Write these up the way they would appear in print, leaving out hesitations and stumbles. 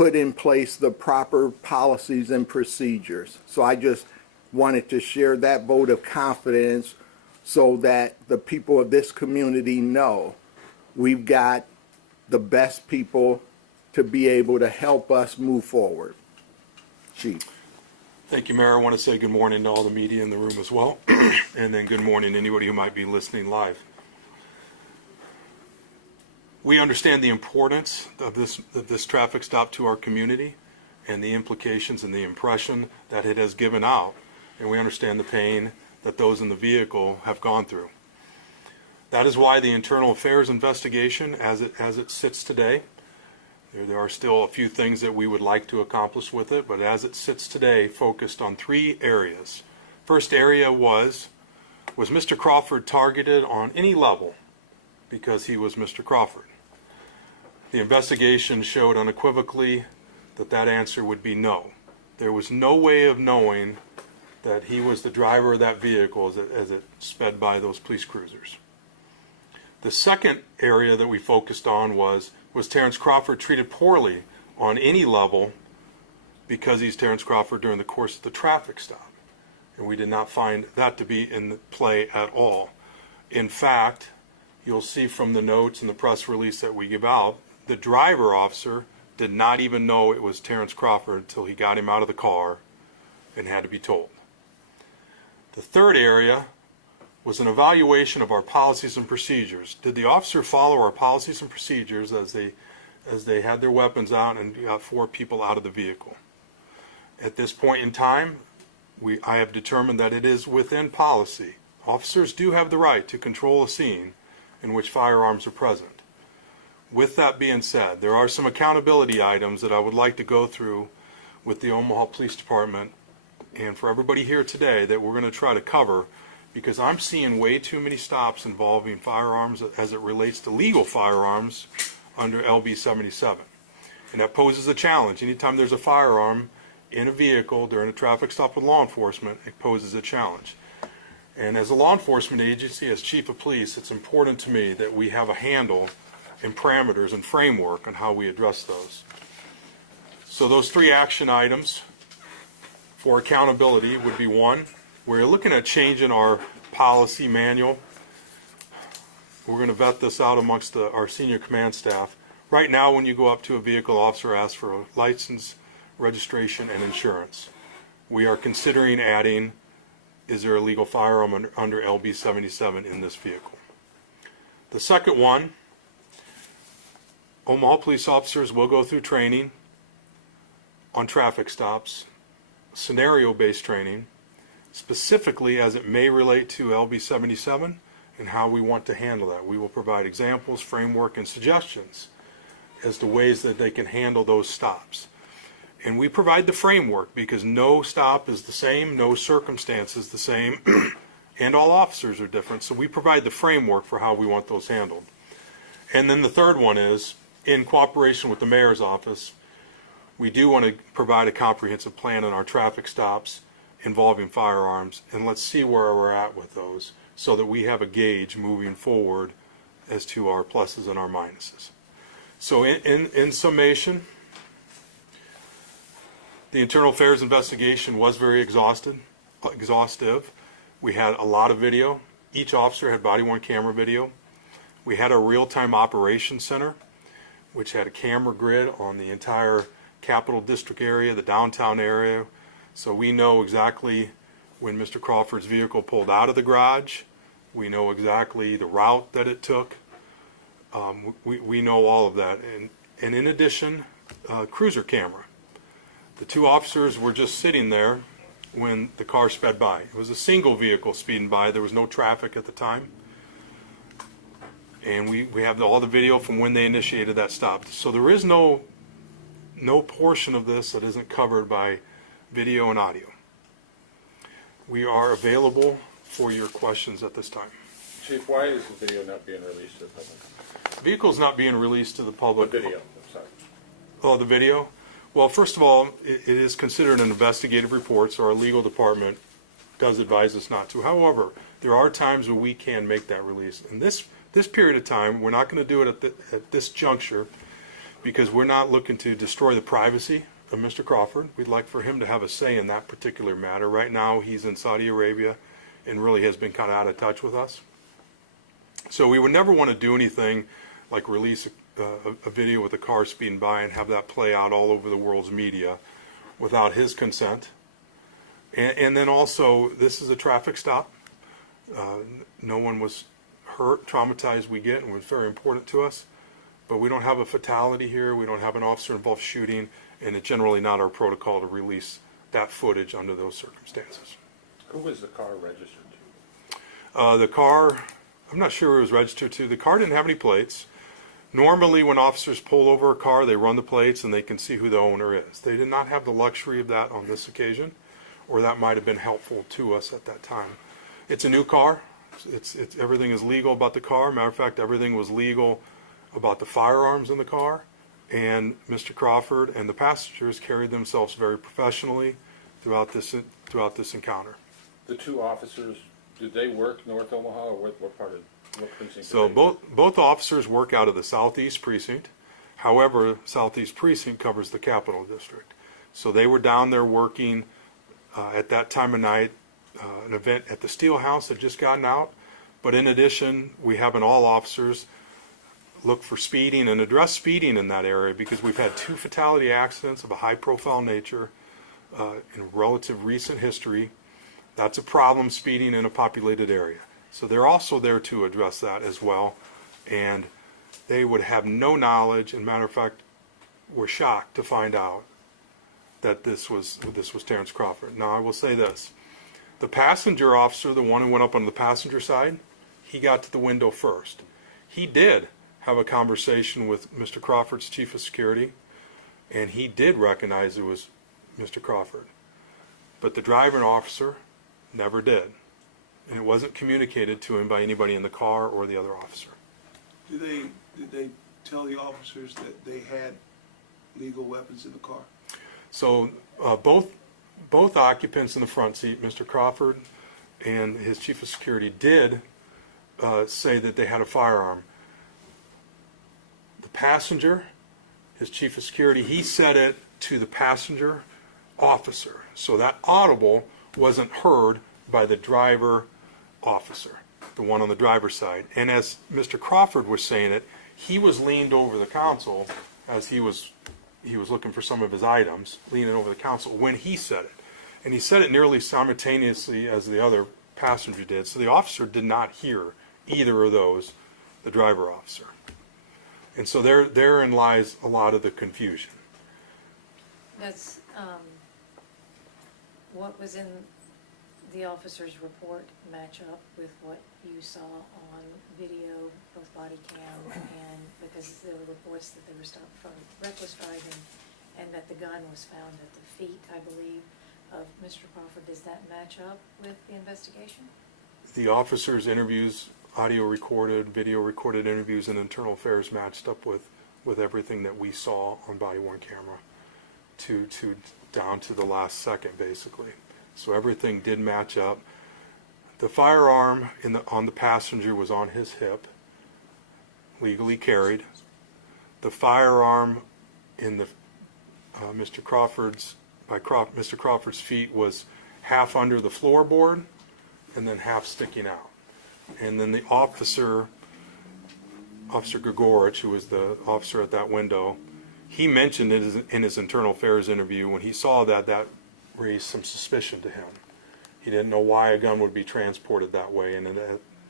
put in place the proper policies and procedures. So I just wanted to share that vote of confidence so that the people of this community know we've got the best people to be able to help us move forward. Chief. Thank you, Mayor. I want to say good morning to all the media in the room as well, and then good morning to anybody who might be listening live. We understand the importance of this traffic stop to our community and the implications and the impression that it has given out, and we understand the pain that those in the vehicle have gone through. That is why the internal affairs investigation, as it sits today, there are still a few things that we would like to accomplish with it, but as it sits today, focused on 3 areas. First area was Mr. Crawford targeted on any level because he was Mr. Crawford? The investigation showed unequivocally that answer would be no. There was no way of knowing that he was the driver of that vehicle as it sped by those police cruisers. The second area that we focused on was Terrence Crawford treated poorly on any level because he's Terrence Crawford during the course of the traffic stop. And we did not find that to be in play at all. In fact, you'll see from the notes and the press release that we give out, the driver officer did not even know it was Terrence Crawford until he got him out of the car and had to be told. The third area was an evaluation of our policies and procedures. Did the officer follow our policies and procedures as they had their weapons out and got 4 people out of the vehicle? At this point in time, I have determined that it is within policy. Officers do have the right to control a scene in which firearms are present. With that being said, there are some accountability items that I would like to go through with the Omaha Police Department and for everybody here today that we're going to try to cover, because I'm seeing way too many stops involving firearms as it relates to legal firearms under LB 77. And that poses a challenge. Anytime there's a firearm in a vehicle during a traffic stop with law enforcement, it poses a challenge. And as a law enforcement agency, as chief of police, it's important to me that we have a handle and parameters and framework on how we address those. So those 3 action items for accountability would be: 1, we're looking at changing our policy manual. We're going to vet this out amongst our senior command staff. Right now, when you go up to a vehicle, officer asks for a license, registration, and insurance. We are considering adding, is there a legal firearm under LB 77 in this vehicle? The second one, Omaha police officers will go through training on traffic stops, scenario-based training, specifically as it may relate to LB 77 and how we want to handle that. We will provide examples, framework, and suggestions as to ways that they can handle those stops. And we provide the framework because no stop is the same, no circumstance is the same, and all officers are different. So we provide the framework for how we want those handled. And then the third one is, in cooperation with the mayor's office, we do want to provide a comprehensive plan on our traffic stops involving firearms, and let's see where we're at with those so that we have a gauge moving forward as to our pluses and our minuses. So in summation, the internal affairs investigation was very exhaustive. We had a lot of video. Each officer had body-worn camera video. We had a real-time operations center, which had a camera grid on the entire Capital District area, the downtown area. So we know exactly when Mr. Crawford's vehicle pulled out of the garage. We know exactly the route that it took. We know all of that. And in addition, cruiser camera. The 2 officers were just sitting there when the car sped by. It was a single vehicle speeding by. There was no traffic at the time. And we have all the video from when they initiated that stop. So there is no portion of this that isn't covered by video and audio. We are available for your questions at this time. Chief, why is the video not being released to the public? The vehicle is not being released to the public. The video, I'm sorry. Oh, the video? Well, first of all, it is considered an investigative report, so our legal department does advise us not to. However, there are times where we can make that release. In this period of time, we're not going to do it at this juncture because we're not looking to destroy the privacy of Mr. Crawford. We'd like for him to have a say in that particular matter. Right now, he's in Saudi Arabia and really has been kind of out of touch with us. So we would never want to do anything like release a video with a car speeding by and have that play out all over the world's media without his consent. And then also, this is a traffic stop. No one was hurt, traumatized we get, and it was very important to us. But we don't have a fatality here. We don't have an officer-involved shooting, and it's generally not our protocol to release that footage under those circumstances. Who was the car registered to? The car, I'm not sure who it was registered to. The car didn't have any plates. Normally, when officers pull over a car, they run the plates and they can see who the owner is. They did not have the luxury of that on this occasion, or that might have been helpful to us at that time. It's a new car. It's everything is legal about the car. Matter of fact, everything was legal about the firearms in the car. And Mr. Crawford and the passengers carried themselves very professionally throughout this encounter. The two officers, did they work North Omaha, or what part of, what precinct? So did they work? both officers work out of the Southeast Precinct. However, Southeast Precinct covers the Capital District. So they were down there working at that time of night. An event at the Steel House had just gotten out. But in addition, we have an all officers look for speeding and address speeding in that area, because we've had 2 fatality accidents of a high profile nature in relative recent history. That's a problem, speeding in a populated area. So they're also there to address that as well. And they would have no knowledge, and matter of fact, were shocked to find out that this was Terrence Crawford. Now, I will say this. The passenger officer, the one who went up on the passenger side, he got to the window first. He did have a conversation with Mr. Crawford's chief of security, and he did recognize it was Mr. Crawford. But the driver officer never did. And it wasn't communicated to him by anybody in the car or the other officer. Did they tell the officers that they had legal weapons in the car? So both occupants in the front seat, Mr. Crawford and his chief of security, did say that they had a firearm. The passenger, his chief of security, he said it to the passenger officer. So that audible wasn't heard by the driver officer, the one on the driver's side. And as Mr. Crawford was saying it, he was leaned over the console as he was looking for some of his items, leaning over the console when he said it. And he said it nearly simultaneously as the other passenger did. So the officer did not hear either of those, the driver officer. And so therein lies a lot of the confusion. That's what was in the officer's report match up with what you saw on video, both body cam, and because there were reports that they were stopped for reckless driving and that the gun was found at the feet, I believe, of Mr. Crawford. Does that match up with the investigation? The officers' interviews, audio recorded, video recorded interviews, and internal affairs matched up with everything that we saw on body-worn camera to down to the last second, basically. So everything did match up. The firearm on the passenger was on his hip, legally carried. The firearm in the Mr. Crawford's feet was half under the floorboard and then half sticking out. And then the officer Grigorich, who was the officer at that window, he mentioned in his internal affairs interview when he saw that raised some suspicion to him. He didn't know why a gun would be transported that way, and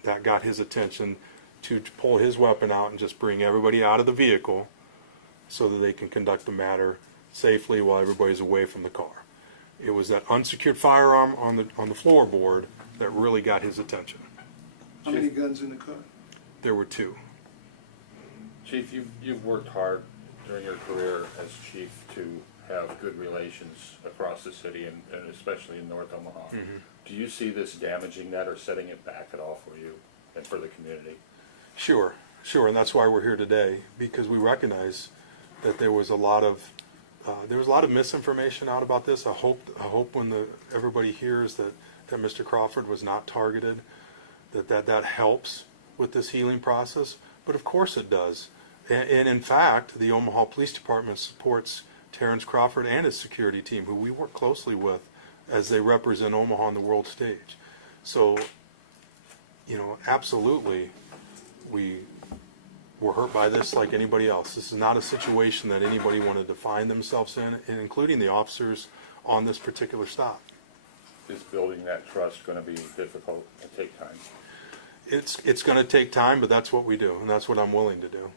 that got his attention to pull his weapon out and just bring everybody out of the vehicle so that they can conduct the matter safely while everybody's away from the car. It was that unsecured firearm on the floorboard that really got his attention. How many guns in the car? There were 2. Chief, you've worked hard during your career as chief to have good relations across the city and especially in North Omaha. Mm-hmm. Do you see this damaging that or setting it back at all for you and for the community? Sure, and that's why we're here today, because we recognize that there was a lot of misinformation out about this. I hope when everybody hears that Mr. Crawford was not targeted, that helps with this healing process. But of course it does. And in fact, the Omaha Police Department supports Terrence Crawford and his security team, who we work closely with as they represent Omaha on the world stage. So, absolutely, we're hurt by this like anybody else. This is not a situation that anybody wanted to find themselves in, and including the officers on this particular stop. Is building that trust gonna be difficult and take time? It's going to take time, but that's what we do, and that's what I'm willing to do.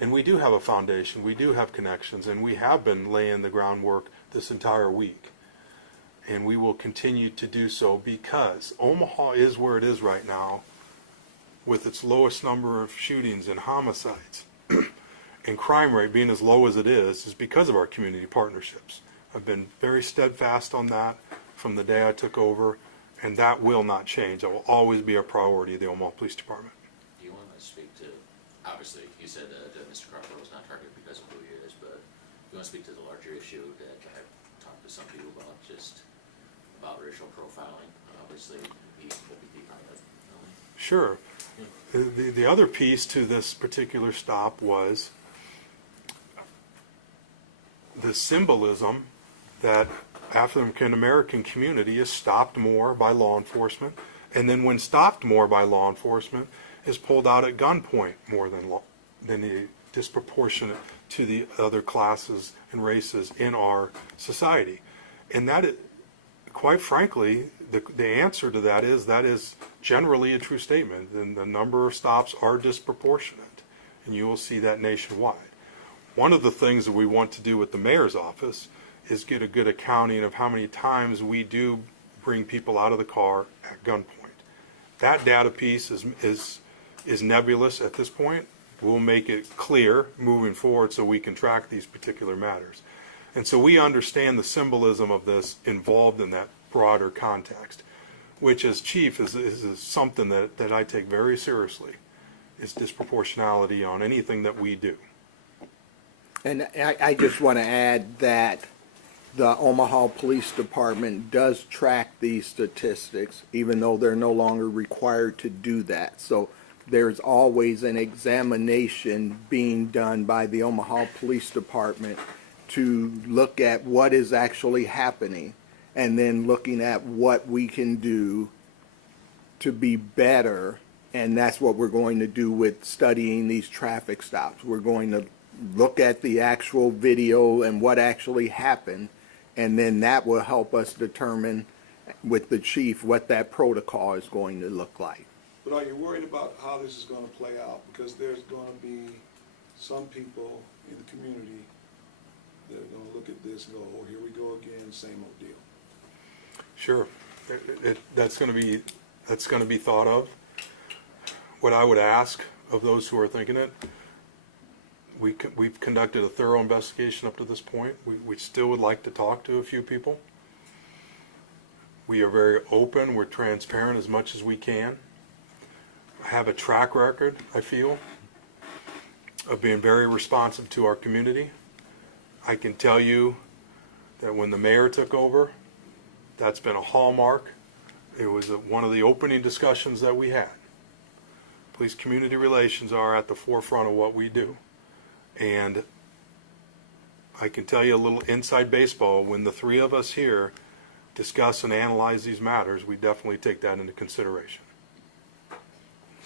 And we do have a foundation, we do have connections, and we have been laying the groundwork this entire week. And we will continue to do so because Omaha is where it is right now with its lowest number of shootings and homicides and crime rate being as low as it is because of our community partnerships. I've been very steadfast on that from the day I took over, and that will not change. That will always be a priority of the Omaha Police Department. Do you want to speak to, obviously, you said that Mr. Crawford was not targeted because of who he is, but you want to speak to the larger issue that I've talked to some people about, just about racial profiling, obviously, he will be part of it. Sure. The other piece to this particular stop was the symbolism that African American community is stopped more by law enforcement, and then when stopped more by law enforcement, is pulled out at gunpoint more than the disproportionate to the other classes and races in our society. And that, quite frankly, the answer to that is generally a true statement. And the number of stops are disproportionate, and you will see that nationwide. One of the things that we want to do with the mayor's office is get a good accounting of how many times we do bring people out of the car at gunpoint. That data piece is nebulous at this point. We'll make it clear moving forward so we can track these particular matters. And so we understand the symbolism of this involved in that broader context, which as chief is something that I take very seriously, is disproportionality on anything that we do. And I just want to add that the Omaha Police Department does track these statistics, even though they're no longer required to do that. So there's always an examination being done by the Omaha Police Department to look at what is actually happening, and then looking at what we can do to be better. And that's what we're going to do with studying these traffic stops. We're going to look at the actual video and what actually happened, and then that will help us determine with the chief what that protocol is going to look like. But are you worried about how this is gonna play out? Because there's gonna be some people in the community that are gonna look at this and go, oh, here we go again, same old deal. Sure, that's going to be thought of. What I would ask of those who are thinking it, we've conducted a thorough investigation up to this point. We still would like to talk to a few people. We are very open. We're transparent as much as we can. I have a track record, I feel, of being very responsive to our community. I can tell you that when the mayor took over, that's been a hallmark. It was one of the opening discussions that we had. Police community relations are at the forefront of what we do. And I can tell you a little inside baseball, when the three of us here discuss and analyze these matters, we definitely take that into consideration.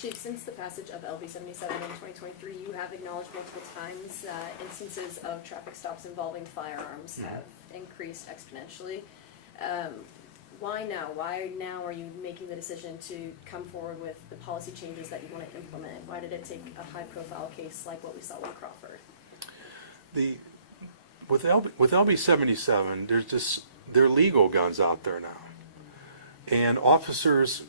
Chief, since the passage of LB 77 in 2023, you have acknowledged multiple times instances of traffic stops involving firearms have increased exponentially. Why now? Why now are you making the decision to come forward with the policy changes that you want to implement? Why did it take a high-profile case like what we saw with Crawford? With LB 77, there are legal guns out there now, and officers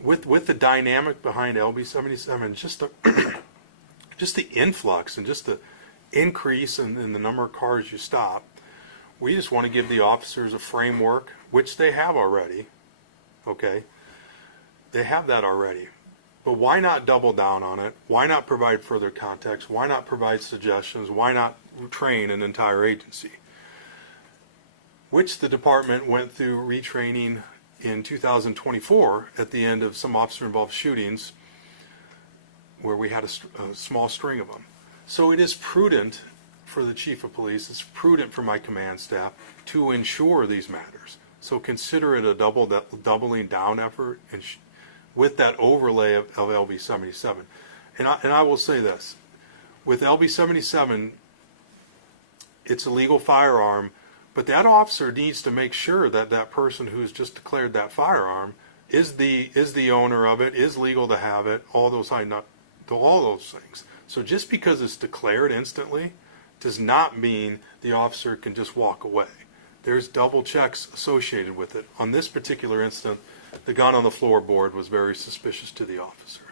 with the dynamic behind LB 77, just the influx and just the increase in the number of cars you stop. We just want to give the officers a framework, which they have already, okay? They have that already. But why not double down on it? Why not provide further context? Why not provide suggestions? Why not train an entire agency? Which the department went through retraining in 2024 at the end of some officer-involved shootings where we had a small string of them. So it is prudent for the chief of police, it's prudent for my command staff to ensure these matters. So consider it a doubling down effort and with that overlay of LB 77. And I will say this, with LB 77, it's a legal firearm, but that officer needs to make sure that that person who's just declared that firearm is the owner of it, is legal to have it, all those things. So just because it's declared instantly does not mean the officer can just walk away. There's double checks associated with it. On this particular incident, the gun on the floorboard was very suspicious to the officer.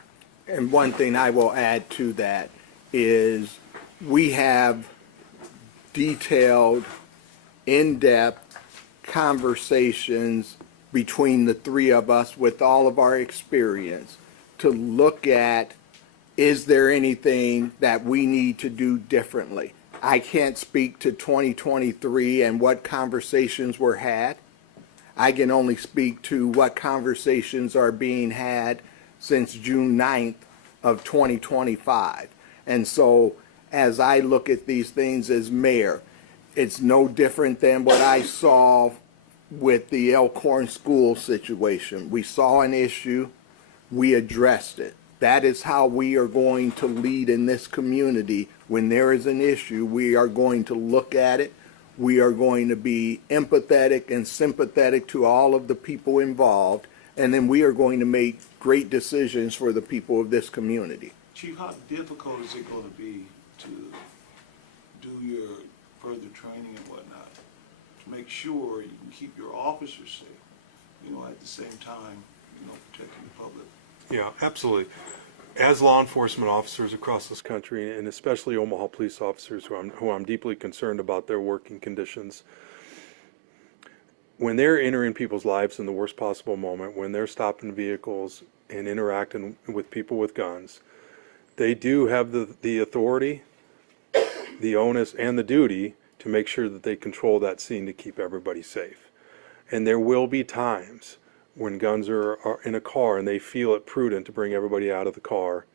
And one thing I will add to that is we have detailed, in-depth conversations between the three of us with all of our experience to look at, is there anything that we need to do differently? I can't speak to 2023 and what conversations were had. I can only speak to what conversations are being had since June 9th of 2025. And so as I look at these things as mayor, it's no different than what I saw with the Elkhorn school situation. We saw an issue, we addressed it. That is how we are going to lead in this community. When there is an issue, we are going to look at it. We are going to be empathetic and sympathetic to all of the people involved, and then we are going to make great decisions for the people of this community. Chief, how difficult is it going to be to do your further training and whatnot, to make sure you can keep your officers safe, at the same time, protecting the public? Yeah, absolutely. As law enforcement officers across this country, and especially Omaha police officers who I'm deeply concerned about their working conditions, when they're entering people's lives in the worst possible moment, when they're stopping vehicles and interacting with people with guns, they do have the authority, the onus, and the duty to make sure that they control that scene to keep everybody safe. And there will be times when guns are in a car and they feel it prudent to bring everybody out of the car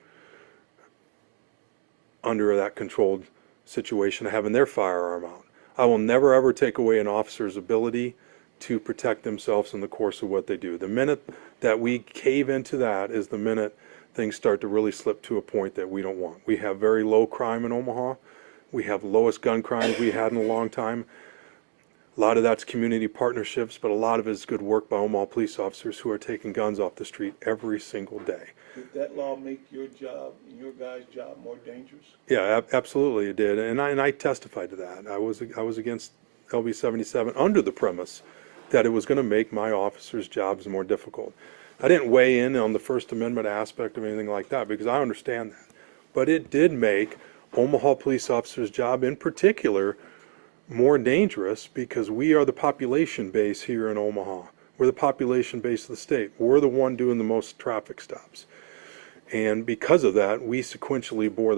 under that controlled situation, having their firearm out. I will never ever take away an officer's ability to protect themselves in the course of what they do. The minute that we cave into that is the minute things start to really slip to a point that we don't want. We have very low crime in Omaha. We have the lowest gun crimes we had in a long time. A lot of that's community partnerships, but a lot of it is good work by Omaha police officers who are taking guns off the street every single day. Did that law make your job and your guys' job more dangerous? Yeah, absolutely it did, and I testified to that. I was against LB 77 under the premise that it was going to make my officers' jobs more difficult. I didn't weigh in on the First Amendment aspect of anything like that because I understand that, but it did make Omaha police officers' job in particular more dangerous because we are the population base here in Omaha. We're the population base of the state. We're the one doing the most traffic stops. And because of that, we sequentially bear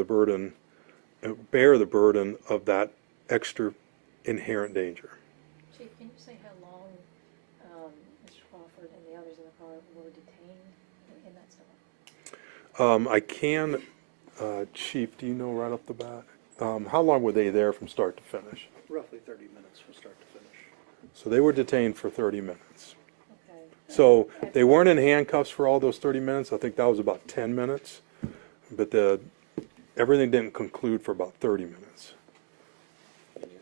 the burden of that extra inherent danger. Chief, can you say how long Mr. Crawford and the others in the car were detained in that stop? I can, Chief, do you know right off the bat? How long were they there from start to finish? Roughly 30 minutes from start to finish. So they were detained for 30 minutes. Okay. So they weren't in handcuffs for all those 30 minutes. I think that was about 10 minutes. But everything didn't conclude for about 30 minutes. Can you,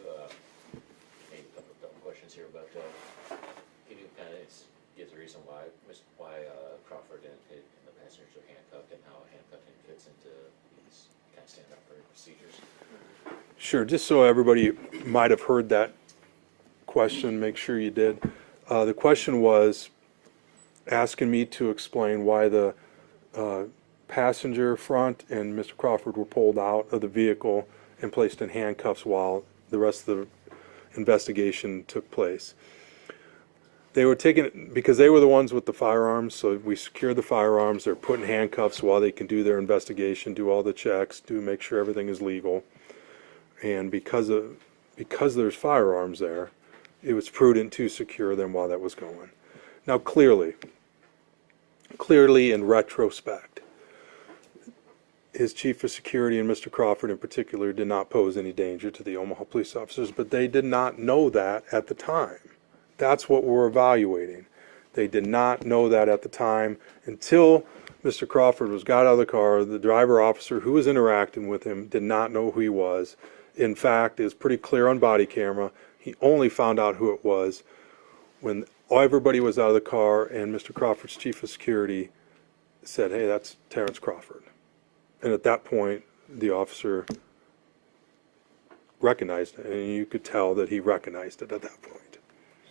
maybe a couple questions here, but can you kind of give the reason why Crawford and the passengers are handcuffed and how handcuffing fits into these kind of stand-up procedures? Sure, just so everybody might have heard that question, make sure you did. The question was asking me to explain why the passenger front and Mr. Crawford were pulled out of the vehicle and placed in handcuffs while the rest of the investigation took place. They were taken, because they were the ones with the firearms, so we secured the firearms, they're put in handcuffs while they can do their investigation, do all the checks, make sure everything is legal. And because there's firearms there, it was prudent to secure them while that was going. Now clearly in retrospect, his chief of security and Mr. Crawford in particular did not pose any danger to the Omaha police officers, but they did not know that at the time. That's what we're evaluating. They did not know that at the time until Mr. Crawford got out of the car. The driver officer who was interacting with him did not know who he was. In fact, it's pretty clear on body camera. He only found out who it was when everybody was out of the car and Mr. Crawford's chief of security said, "Hey, that's Terrence Crawford." And at that point, the officer recognized it, and you could tell that he recognized it at that point.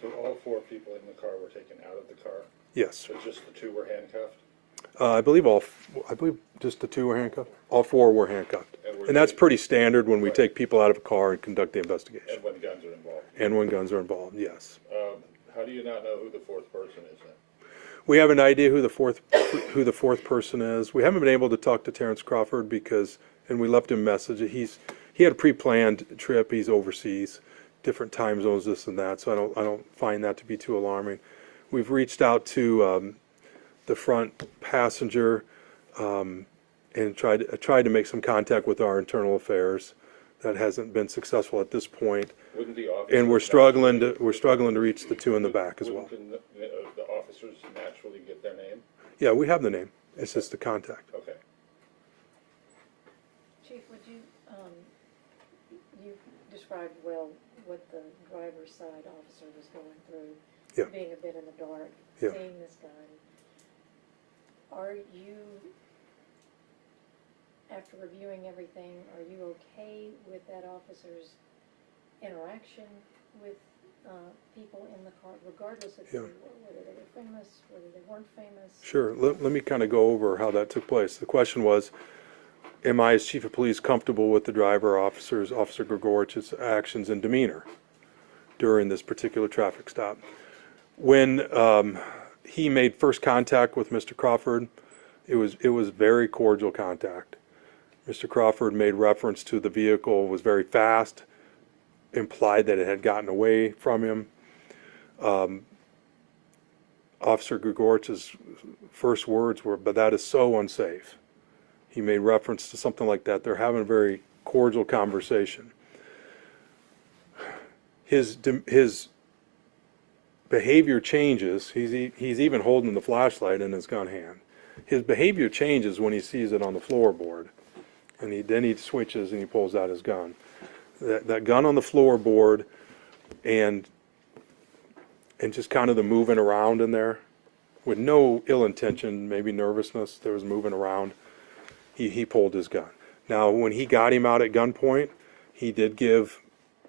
So all 4 people in the car were taken out of the car, Yes. so just the 2 were handcuffed? I believe just the 2 were handcuffed. All 4 were handcuffed. And were And that's they- pretty standard when we Right. take people out of a car and conduct the investigation. And when guns are involved? And when guns are involved, yes. How do you not know who the 4th person is then? We have an idea who the fourth person is. We haven't been able to talk to Terrence Crawford and we left him a message. He had a pre-planned trip. He's overseas, different time zones, this and that. So I don't find that to be too alarming. We've reached out to the front passenger and tried to make some contact with our internal affairs. That hasn't been successful at this point. Wouldn't the officers? And we're struggling to reach the 2 in the back as well. Wouldn't the officers naturally get their name? Yeah, we have the name. It's just the contact. Okay. Chief, would you, you described well what the driver's side officer was going through, Yeah. being a bit in the dark, Yeah. seeing this gun. Are you, after reviewing everything, are you okay with that officer's interaction with people in the car, regardless of Yeah. whether they were famous, whether they weren't famous? Sure. Let me kind of go over how that took place. The question was, am I, as chief of police, comfortable with the driver officer's, Officer Gregorich's actions and demeanor during this particular traffic stop? When he made first contact with Mr. Crawford, it was very cordial contact. Mr. Crawford made reference to the vehicle was very fast, implied that it had gotten away from him. Officer Gregorich's first words were, "But that is so unsafe." He made reference to something like that. They're having a very cordial conversation. His behavior changes. He's even holding the flashlight in his gun hand. His behavior changes when he sees it on the floorboard, and then he switches and he pulls out his gun. That gun on the floorboard, and just kind of the moving around in there, with no ill intention, maybe nervousness. There was moving around. He pulled his gun. Now, when he got him out at gunpoint, he did give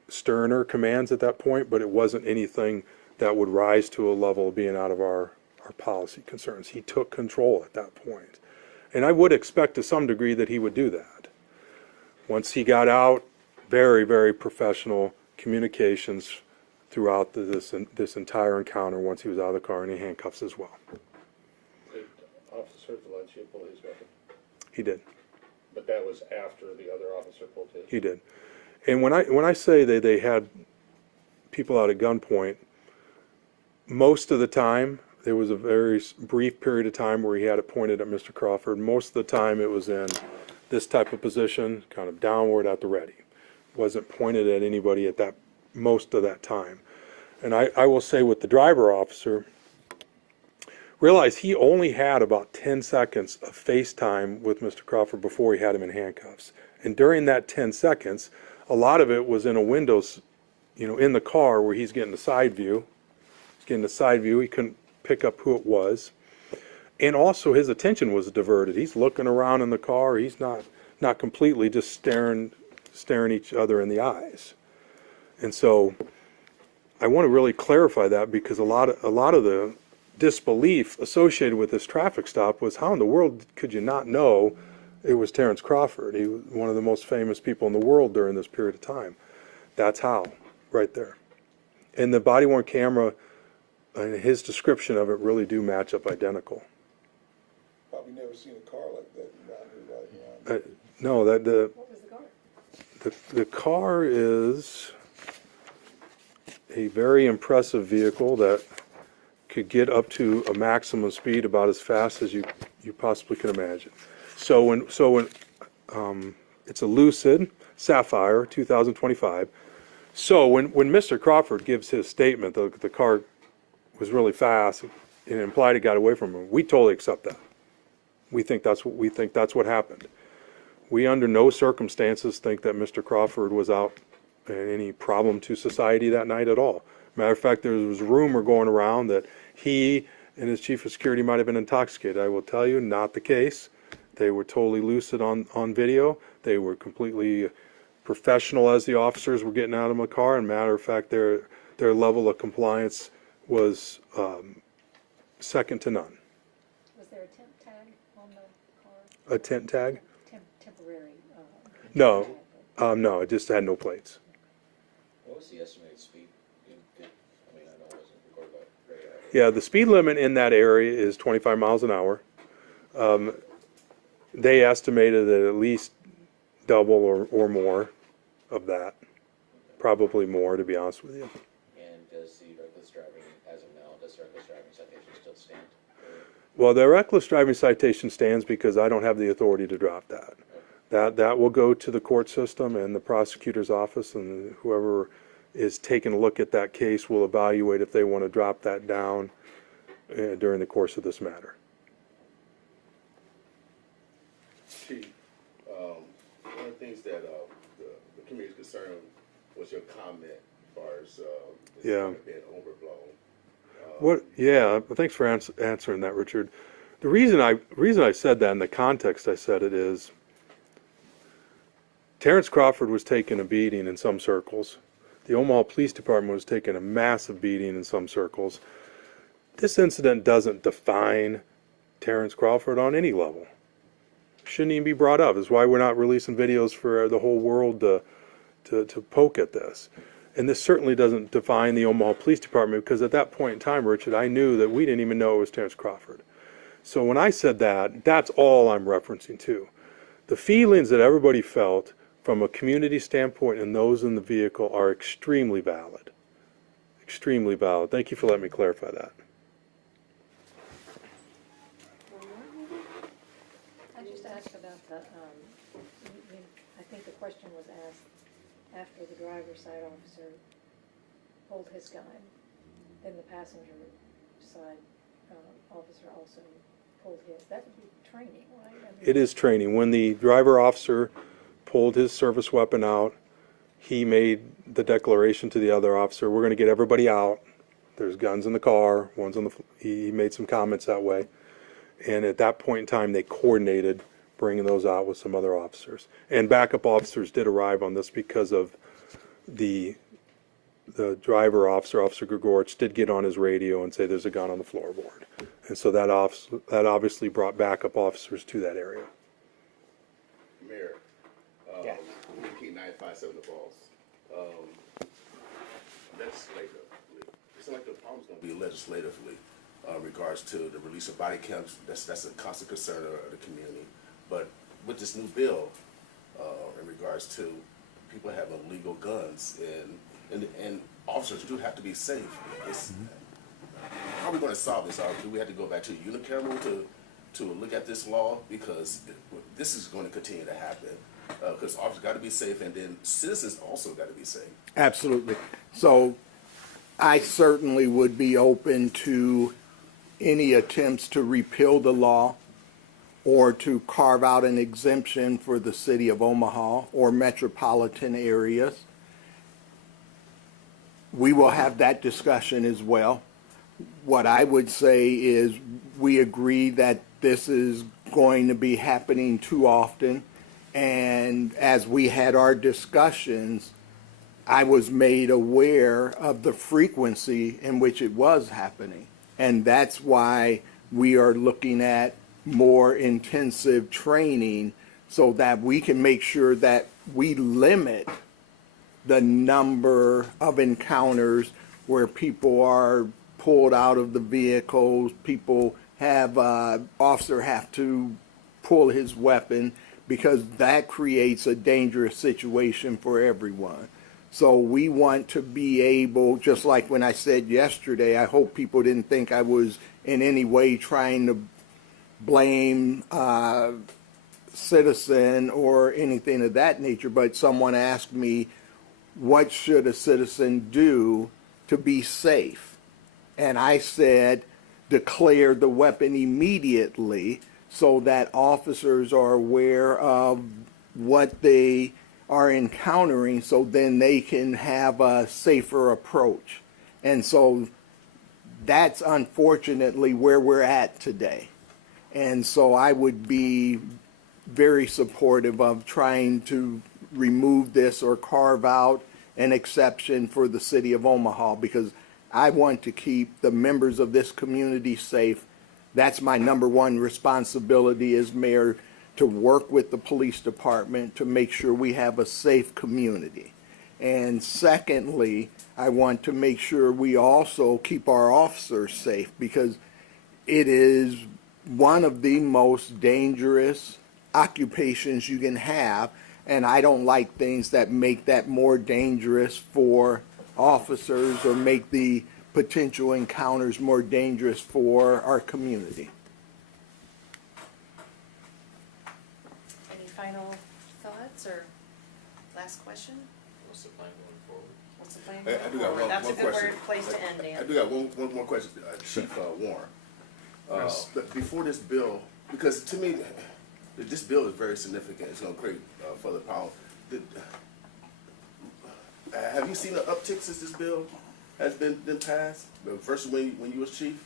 sterner commands at that point, but it wasn't anything that would rise to a level of being out of our policy concerns. He took control at that point. And I would expect to some degree that he would do that. Once he got out, very, very professional communications throughout this entire encounter once he was out of the car, and he handcuffs as well. Did Officer Valencia pull his weapon? He did. But that was after the other officer pulled his? He did. And when I say they had people out at gunpoint, most of the time, there was a very brief period of time where he had it pointed at Mr. Crawford. Most of the time it was in this type of position, kind of downward at the ready. Wasn't pointed at anybody at most of that time. And I will say with the driver officer, realize he only had about 10 seconds of face time with Mr. Crawford before he had him in handcuffs. And during that 10 seconds, a lot of it was in a windows, in the car where he's getting the side view. He's getting the side view. He couldn't pick up who it was. And also his attention was diverted. He's looking around in the car. He's not completely just staring each other in the eyes. And so I want to really clarify that, because a lot of the disbelief associated with this traffic stop was, how in the world could you not know it was Terrence Crawford? He was one of the most famous people in the world during this period of time. That's how, right there. And the body-worn camera and his description of it really do match up identical. Probably never seen a car like that around here. No, What was the car? the car is a very impressive vehicle that could get up to a maximum speed about as fast as you possibly can imagine. So when it's a Lucid Sapphire 2025. So when Mr. Crawford gives his statement, the car was really fast and implied it got away from him. We totally accept that. We think that's what happened. We under no circumstances think that Mr. Crawford was out in any problem to society that night at all. Matter of fact, there was a rumor going around that he and his chief of security might have been intoxicated. I will tell you, not the case. They were totally lucid on video. They were completely professional as the officers were getting out of the car. And matter of fact, their level of compliance was second to none. Was there a temp tag on the car? A tent tag? Temporary? No, no, it just had no plates. What was the estimated speed? I mean, I know it wasn't recorded by radar. Yeah, the speed limit in that area is 25 miles an hour. They estimated that at least double or more of that. Probably more, to be honest with you. And does the reckless driving, as of now, does the reckless driving citation still stand? Well, the reckless driving citation stands because I don't have the authority to drop that. That will go to the court system and the prosecutor's office, and whoever is taking a look at that case will evaluate if they want to drop that down during the course of this matter. Chief, one of the things that the community is concerned was your comment as far as it's Yeah. kind of been overblown. What? Yeah. Thanks for answering that, Richard. The reason I said that in the context I said it is Terrence Crawford was taking a beating in some circles. The Omaha Police Department was taking a massive beating in some circles. This incident doesn't define Terrence Crawford on any level. Shouldn't even be brought up. Is why we're not releasing videos for the whole world to poke at this. And this certainly doesn't define the Omaha Police Department, because at that point in time, Richard, I knew that we didn't even know it was Terrence Crawford. So when I said that, that's all I'm referencing to. The feelings that everybody felt from a community standpoint and those in the vehicle are extremely valid. Extremely valid. Thank you for letting me clarify that. I just asked about the, I think the question was asked after the driver's side officer pulled his gun, then the passenger side officer also pulled his. That would be training, right? I mean, It is training. When the driver officer pulled his service weapon out, he made the declaration to the other officer, we're going to get everybody out. There's guns in the car. One's on the. He made some comments that way. And at that point in time, they coordinated bringing those out with some other officers. And backup officers did arrive on this because of the driver officer, Officer Gregorich, did get on his radio and say there's a gun on the floorboard. And so that obviously brought backup officers to that area. Mayor, we keep 95.7 the balls. Legislatively, it's like the problem's going to be legislatively regards to the release of body cams. That's a constant concern of the community. But with this new bill, in regards to people having legal guns and officers do have to be safe. How are we going to solve this? Do we have to go back to unicameral to look at this law? Because this is going to continue to happen. Because officers got to be safe, and then citizens also got to be safe. Absolutely. So I certainly would be open to any attempts to repeal the law or to carve out an exemption for the city of Omaha or metropolitan areas. We will have that discussion as well. What I would say is we agree that this is going to be happening too often. And as we had our discussions, I was made aware of the frequency in which it was happening. And that's why we are looking at more intensive training so that we can make sure that we limit the number of encounters where people are pulled out of the vehicles, people have, officer have to pull his weapon, because that creates a dangerous situation for everyone. So we want to be able, just like when I said yesterday, I hope people didn't think I was in any way trying to blame citizen or anything of that nature, but someone asked me, what should a citizen do to be safe? And I said, declare the weapon immediately so that officers are aware of what they are encountering, so then they can have a safer approach. And so that's unfortunately where we're at today. And so I would be very supportive of trying to remove this or carve out an exception for the city of Omaha, because I want to keep the members of this community safe. That's my number one responsibility as mayor, to work with the police department to make sure we have a safe community. And secondly, I want to make sure we also keep our officers safe, because it is one of the most dangerous occupations you can have, and I don't like things that make that more dangerous for officers or make the potential encounters more dangerous for our community. Any final thoughts or last question? What's the plan going forward? What's the plan I going do got forward? That's a one good question. place to end, Dan. I do got one more question, Chief Warren. Before this bill, because to me, this bill is very significant. It's going to create further power. Have you seen an uptick since this bill has been passed versus when you was chief?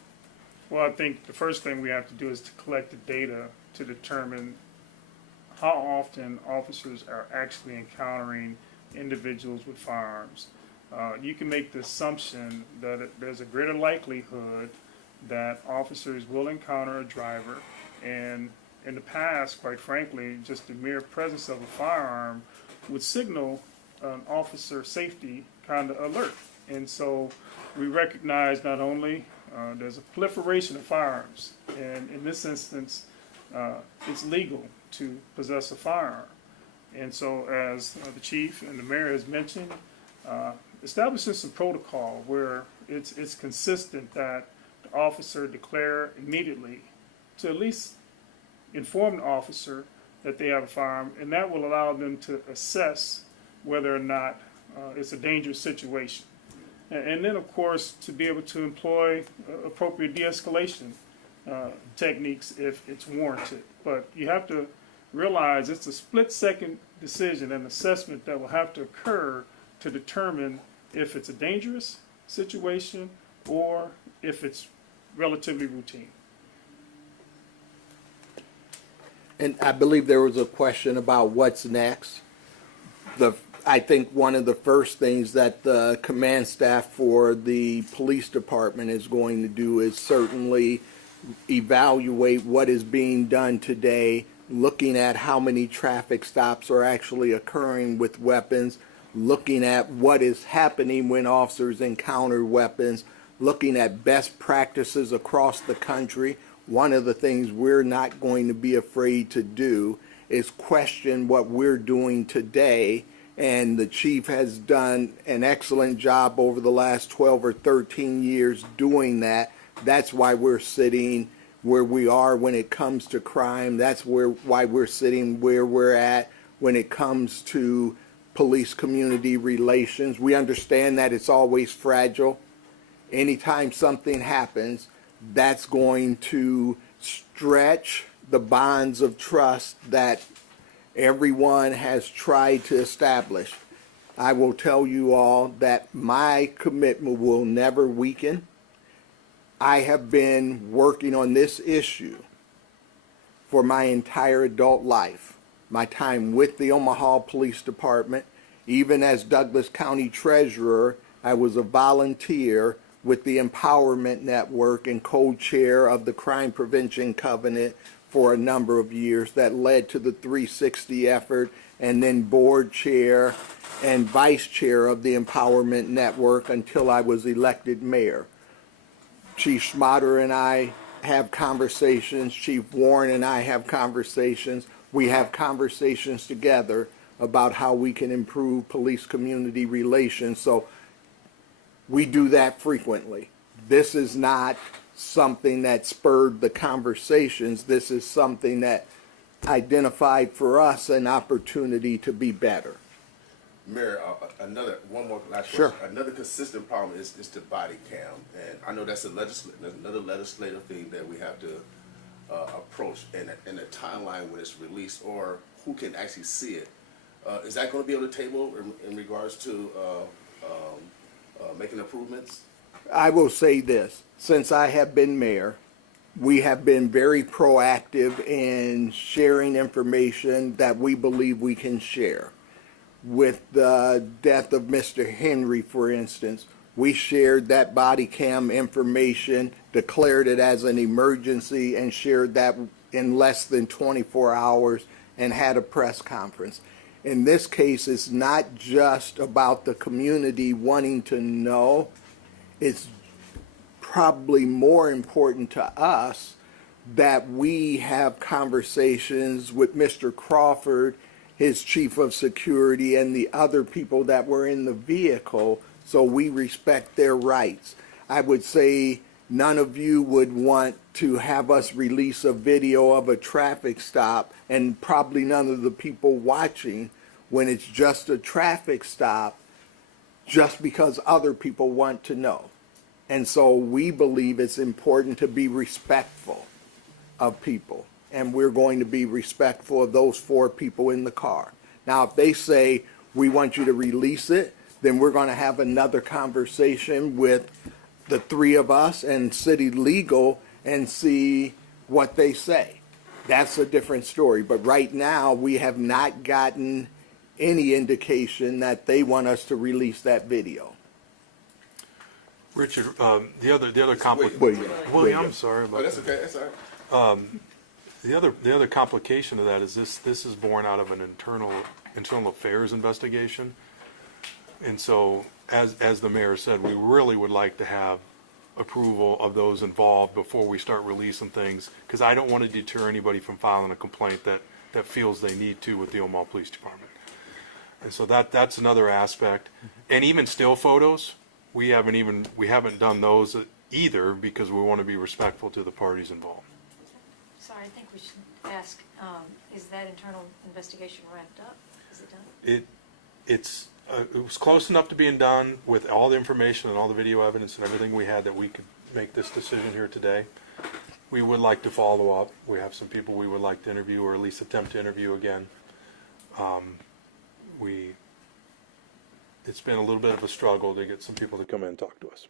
Well, I think the first thing we have to do is to collect the data to determine how often officers are actually encountering individuals with firearms. You can make the assumption that there's a greater likelihood that officers will encounter a driver, and in the past, quite frankly, just the mere presence of a firearm would signal an officer safety kind of alert. And so we recognize not only there's a proliferation of firearms, and in this instance, it's legal to possess a firearm. And so as the chief and the mayor has mentioned, establishing some protocol where it's consistent that the officer declare immediately to at least inform the officer that they have a firearm, and that will allow them to assess whether or not it's a dangerous situation. And then, of course, to be able to employ appropriate de-escalation techniques if it's warranted. But you have to realize it's a split-second decision and assessment that will have to occur to determine if it's a dangerous situation or if it's relatively routine. And I believe there was a question about what's next. I think one of the first things that the command staff for the police department is going to do is certainly evaluate what is being done today, looking at how many traffic stops are actually occurring with weapons, looking at what is happening when officers encounter weapons, looking at best practices across the country. One of the things we're not going to be afraid to do is question what we're doing today. And the chief has done an excellent job over the last 12 or 13 years doing that. That's why we're sitting where we are when it comes to crime. That's why we're sitting where we're at when it comes to police community relations. We understand that it's always fragile. Anytime something happens, that's going to stretch the bonds of trust that everyone has tried to establish. I will tell you all that my commitment will never weaken. I have been working on this issue for my entire adult life. My time with the Omaha Police Department, even as Douglas County Treasurer, I was a volunteer with the Empowerment Network and co-chair of the Crime Prevention Covenant for a number of years. That led to the 360 effort, and then board chair and vice chair of the Empowerment Network until I was elected mayor. Chief Schmatter and I have conversations. Chief Warren and I have conversations. We have conversations together about how we can improve police community relations. So we do that frequently. This is not something that spurred the conversations. This is something that identified for us an opportunity to be better. Mayor, one more last Sure. question. Another consistent problem is the body cam, and I know that's another legislative thing that we have to approach, and a timeline when it's released, or who can actually see it. Is that going to be on the table in regards to making improvements? I will say this, since I have been mayor, we have been very proactive in sharing information that we believe we can share. With the death of Mr. Henry, for instance, we shared that body cam information, declared it as an emergency, and shared that in less than 24 hours and had a press conference. In this case, it's not just about the community wanting to know. It's probably more important to us that we have conversations with Mr. Crawford, his chief of security, and the other people that were in the vehicle, so we respect their rights. I would say none of you would want to have us release a video of a traffic stop, and probably none of the people watching, when it's just a traffic stop, just because other people want to know. And so we believe it's important to be respectful of people. And we're going to be respectful of those 4 people in the car. Now, if they say, we want you to release it, then we're going to have another conversation with the 3 of us and city legal and see what they say. That's a different story. But right now, we have not gotten any indication that they want us to release that video. Richard, the other complication. William. William, I'm sorry Oh, about that's okay. That's all right. the other complication of that is this is born out of an internal affairs investigation, and so as the mayor said, we really would like to have approval of those involved before we start releasing things, because I don't want to deter anybody from filing a complaint that feels they need to with the Omaha Police Department. And so that's another aspect. And even still photos, we haven't done those either, because we want to be respectful to the parties involved. Sorry, I think we should ask, is that internal investigation wrapped up? Is it done? It was close enough to being done with all the information and all the video evidence and everything we had that we could make this decision here today. We would like to follow up. We have some people we would like to interview, or at least attempt to interview again. It's been a little bit of a struggle to get some people to come in and talk to us.